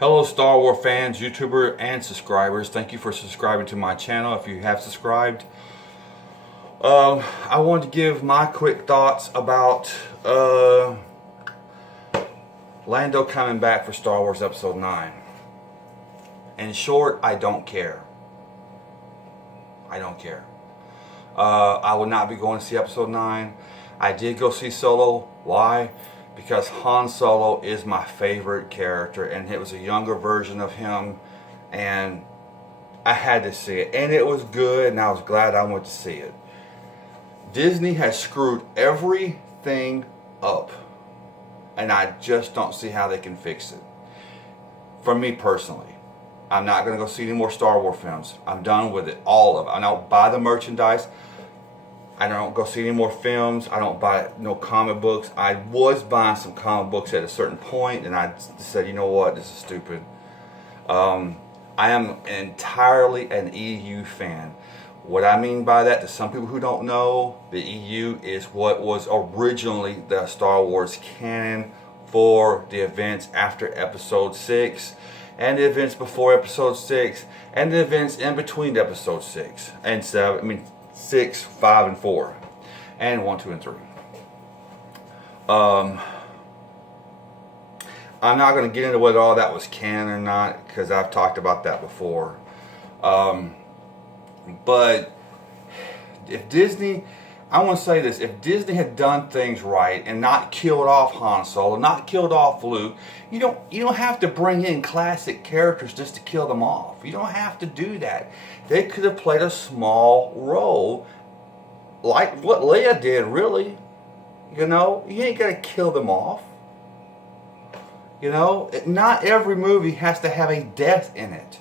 Hello Star Wars fans, YouTuber and subscribers. Thank you for subscribing to my channel if you have subscribed. I wanted to give my quick thoughts about Lando coming back for Star Wars Episode 9. In short, I don't care. I don't care. I will not be going to see Episode 9. I did go see Solo. Why? Because Han Solo is my favorite character, and it was a younger version of him, and I had to see it, and it was good, and I was glad I went to see it. Disney has screwed everything up, and I just don't see how they can fix it. For me personally, I'm not going to go see any more Star Wars films. I'm done with it, all of it. I don't buy the merchandise. I don't go see any more films. I don't buy no comic books. I was buying some comic books at a certain point, and I said, you know what, this is stupid. I am entirely an EU fan. What I mean by that, to some people who don't know, the EU is what was originally the Star Wars canon for the events after Episode 6, and the events before Episode 6, and the events in between Episode 6 and 7. 6, 5, and 4, and 1, 2, and 3. I'm not going to get into whether all that was canon or not, because I've talked about that before. But if Disney, I want to say this, if Disney had done things right and not killed off Han Solo, not killed off Luke, you don't have to bring in classic characters just to kill them off. You don't have to do that. They could have played a small role like what Leia did, really. You know, you ain't got to kill them off. You know, not every movie has to have a death in it.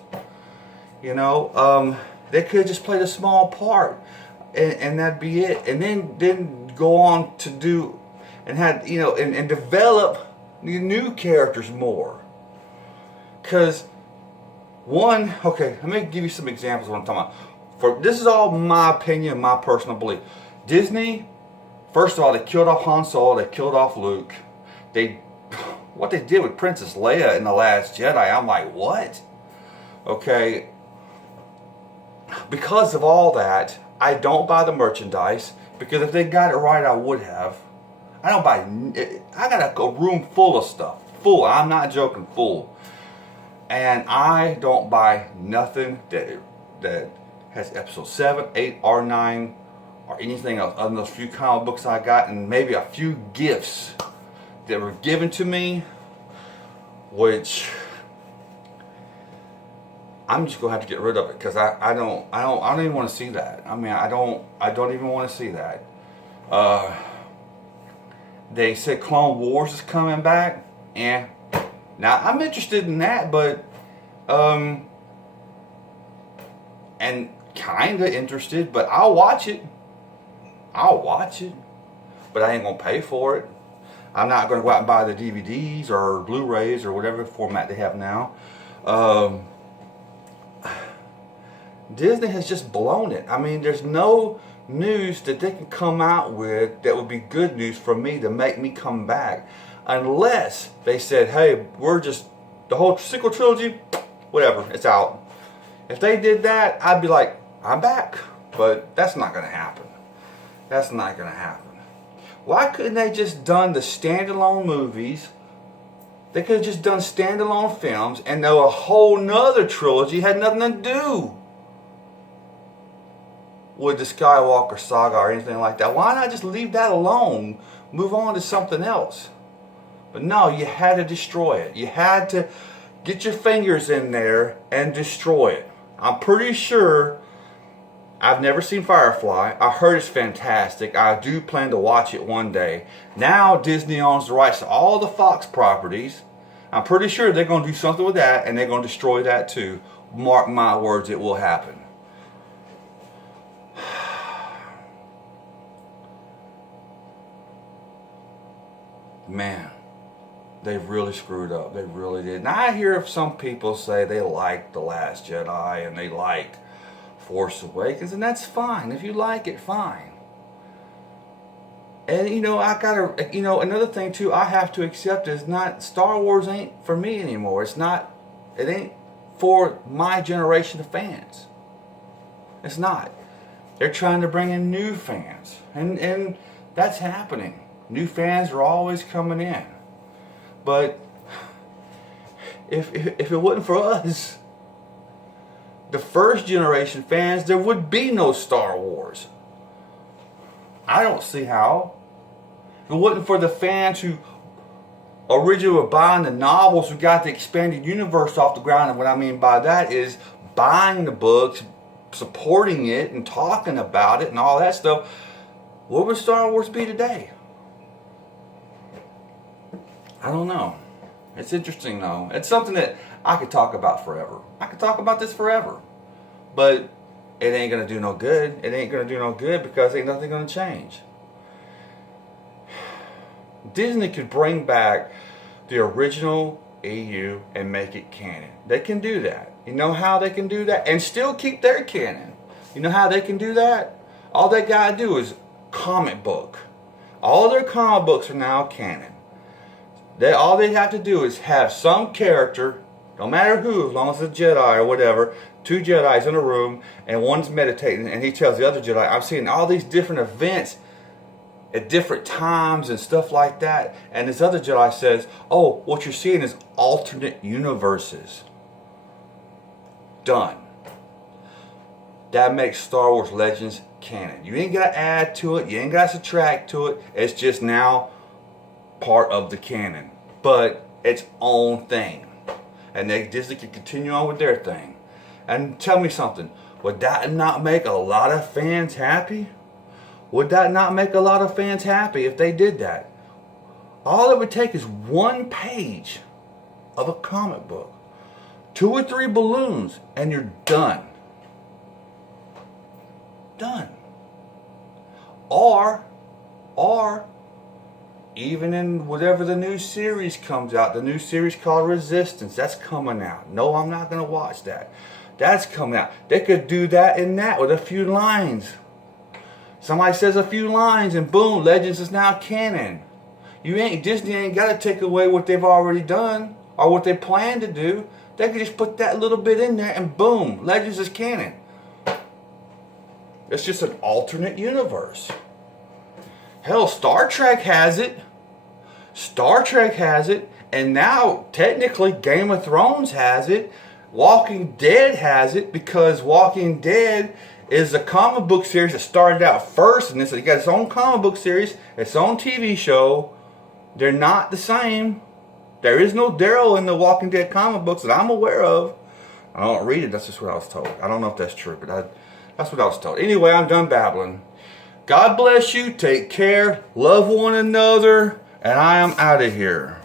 You know, they could have just played a small part, and that'd be it. And then go on to do and had, you know, and develop new characters more. Because okay, let me give you some examples of what I'm talking about. This is all my opinion, my personal belief. Disney, first of all, they killed off Han Solo, they killed off Luke. What they did with Princess Leia in The Last Jedi, I'm like, what? Okay, because of all that, I don't buy the merchandise, because if they got it right, I would have. I don't buy, I got a room full of stuff, full, I'm not joking, full. And I don't buy nothing that has Episode 7, 8, or 9, or anything else, other than those few comic books I got, and maybe a few gifts that were given to me, which I'm just gonna have to get rid of it, because I don't even want to see that. I mean, I don't even want to see that. They said Clone Wars is coming back, and now I'm interested in that, but and kinda interested, but I'll watch it. But I ain't gonna pay for it. I'm not gonna go out and buy the DVDs or Blu-rays or whatever format they have now. Disney has just blown it. I mean, there's no news that they can come out with that would be good news for me to make me come back, unless they said, hey, we're just, the whole sequel trilogy, whatever, it's out. If they did that, I'd be like, I'm back. But that's not going to happen. That's not going to happen. Why couldn't they just done the standalone movies? They could have just done standalone films, and though a whole nother trilogy had nothing to do with the Skywalker saga or anything like that. Why not just leave that alone, move on to something else? But no, you had to destroy it. You had to get your fingers in there and destroy it. I'm pretty sure, I've never seen Firefly. I heard it's fantastic. I do plan to watch it one day. Now Disney owns the rights to all the Fox properties. I'm pretty sure they're going to do something with that, and they're going to destroy that too. Mark my words, it will happen. Man, they really screwed up. They really did. Now I hear some people say they like The Last Jedi and they like Force Awakens, and that's fine. If you like it, fine. And you know, I gotta, you know, another thing too, I have to accept is not, Star Wars ain't for me anymore. It's not It ain't for my generation of fans. It's not. They're trying to bring in new fans. And that's happening. New fans are always coming in. But if it wasn't for us, the first generation fans, there would be no Star Wars. I don't see how. If it wasn't for the fans who originally were buying the novels, who got the expanded universe off the ground, and what I mean by that is buying the books, supporting it, and talking about it, and all that stuff, what would Star Wars be today? I don't know. It's interesting though. It's something that I could talk about forever. I could talk about this forever. But it ain't going to do no good. It ain't going to do no good because ain't nothing going to change. Disney could bring back the original EU and make it canon. They can do that. You know how they can do that? And still keep their canon. You know how they can do that? All they got to do is comic book. All their comic books are now canon. All they have to do is have some character, no matter who, as long as it's a Jedi or whatever, 2 Jedis in a room, and one's meditating, and he tells the other Jedi, I'm seeing all these different events at different times and stuff like that. And this other Jedi says, oh, what you're seeing is alternate universes. Done. That makes Star Wars Legends canon. You ain't got to add to it. You ain't got to subtract to it. It's just now part of the canon. But its own thing. And Disney can continue on with their thing. And tell me something. Would that not make a lot of fans happy? Would that not make a lot of fans happy if they did that? All it would take is 1 page of a comic book, 2 or 3 balloons, and you're done. Done. Or even in whatever the new series comes out, the new series called Resistance, that's coming out. No, I'm not going to watch that. That's coming out. They could do that in that with a few lines. Somebody says a few lines and boom, Legends is now canon. Disney ain't got to take away what they've already done or what they plan to do. They could just put that little bit in there and boom, Legends is canon. It's just an alternate universe. Hell, Star Trek has it. Star Trek has it. And now, technically, Game of Thrones has it. Walking Dead has it because Walking Dead is a comic book series that started out first, and it got its own comic book series, its own TV show. They're not the same. There is no Daryl in the Walking Dead comic books that I'm aware of. I don't read it. That's just what I was told. I don't know if that's true, but that's what I was told. Anyway, I'm done babbling. God bless you. Take care. Love one another. And I am out of here.